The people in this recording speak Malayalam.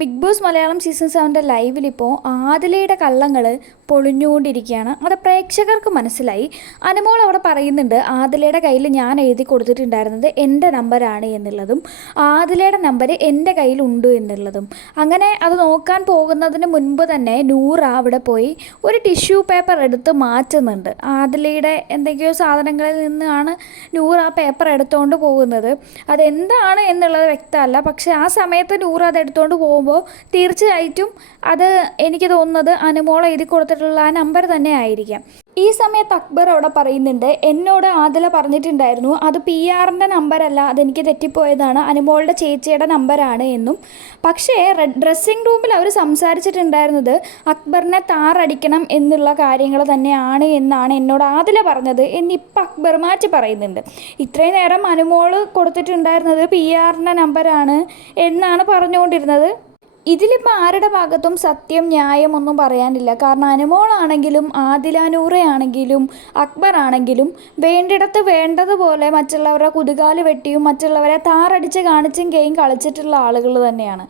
ബിഗ് ബോസ് മലയാളം സീസൺ സെവന്റെ ലൈവിലിപ്പോൾ ആദിലയുടെ കള്ളങ്ങൾ പൊളിഞ്ഞുകൊണ്ടിരിക്കുകയാണ്. അത് പ്രേക്ഷകർക്ക് മനസ്സിലായി. അനുമോൾ അവിടെ പറയുന്നുണ്ട് ആദിലയുടെ കയ്യിൽ ഞാൻ എഴുതി കൊടുത്തിട്ടുണ്ടായിരുന്നത് എന്റെ നമ്പറാണ് എന്നുള്ളതും ആദിലയുടെ നമ്പർ എന്റെ കയ്യിലുണ്ട് എന്നുള്ളതും. അങ്ങനെ അത് നോക്കാൻ പോകുന്നതിന് മുൻപ് തന്നെ നൂറ അവിടെ പോയി ഒരു ടിഷ്യൂ പേപ്പർ എടുത്ത് മാറ്റുന്നുണ്ട്. ആദിലയുടെ എന്തൊക്കെയോ സാധനങ്ങളിൽ നിന്നാണ് നൂറ ആ പേപ്പർ എടുത്തുകൊണ്ട് പോകുന്നത്. അതെന്താണ് എന്നുള്ളത് വ്യക്തമല്ല. പക്ഷേ ആ സമയത്ത് നൂറ അത് എടുത്തുകൊണ്ട് പോകുമ്പോൾ തീർച്ചയായിട്ടും അത് എനിക്ക് തോന്നുന്നത് അനുമോൾ എഴുതി കൊടുത്തിട്ടുള്ള ആ നമ്പർ തന്നെ ആയിരിക്കാം. ഈ സമയത്ത് അക്ബർ അവിടെ പറയുന്നുണ്ട് എന്നോട് ആദില പറഞ്ഞിട്ടുണ്ടായിരുന്നു അത് പി ആറിന്റെ നമ്പറല്ല അതെനിക്ക് തെറ്റിപ്പോയതാണ് അനുമോളുടെ ചേച്ചിയുടെ നമ്പറാണ് എന്നും. പക്ഷേ ഡ്രസ്സിംഗ് റൂമിൽ അവർ സംസാരിച്ചിട്ടുണ്ടായിരുന്നത് അക്ബറിനെ താറടിക്കണം എന്നുള്ള കാര്യങ്ങൾ തന്നെയാണ് എന്നാണ് എന്നോട് ആദില പറഞ്ഞത് എന്നിപ്പോൾ അക്ബർ മാറ്റി പറയുന്നുണ്ട്. ഇത്രയും നേരം അനുമോൾ കൊടുത്തിട്ടുണ്ടായിരുന്നത് പി ആറിന്റെ നമ്പറാണ് എന്നാണ് പറഞ്ഞുകൊണ്ടിരുന്നത്. ഇതിലിപ്പോൾ ആരുടെ ഭാഗത്തും സത്യം ന്യായം ഒന്നും പറയാനില്ല. കാരണം അനുമോളാണെങ്കിലും ആദിലാനൂറയാണെങ്കിലും അക്ബർ ആണെങ്കിലും വേണ്ടിടത്ത് വേണ്ടതുപോലെ മറ്റുള്ളവരെ കുതുകാൽ വെട്ടിയും മറ്റുള്ളവരെ താറടിച്ച് കാണിച്ചും ഗെയിം കളിച്ചിട്ടുള്ള ആളുകൾ തന്നെയാണ്.